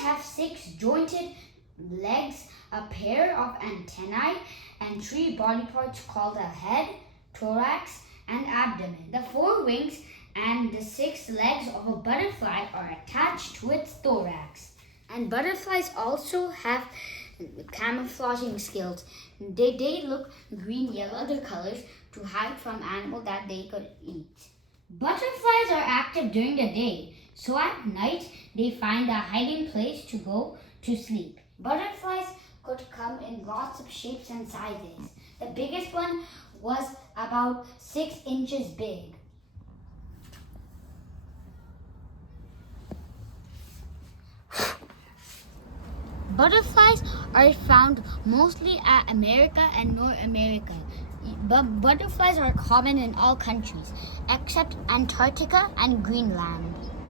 have 6 jointed legs, a pair of antennae, and 3 body parts called a head, thorax, and abdomen. The 4 wings and the 6 legs of a butterfly are attached to its thorax. And butterflies also have camouflaging skills. They look green, yellow, other colors to hide from animals that they could eat. Butterflies are active during the day, so at night they find a hiding place to go to sleep. Butterflies could come in lots of shapes and sizes. The biggest one was about 6 inches big. Butterflies are found mostly at America and North America. But butterflies are common in all countries except Antarctica and Greenland.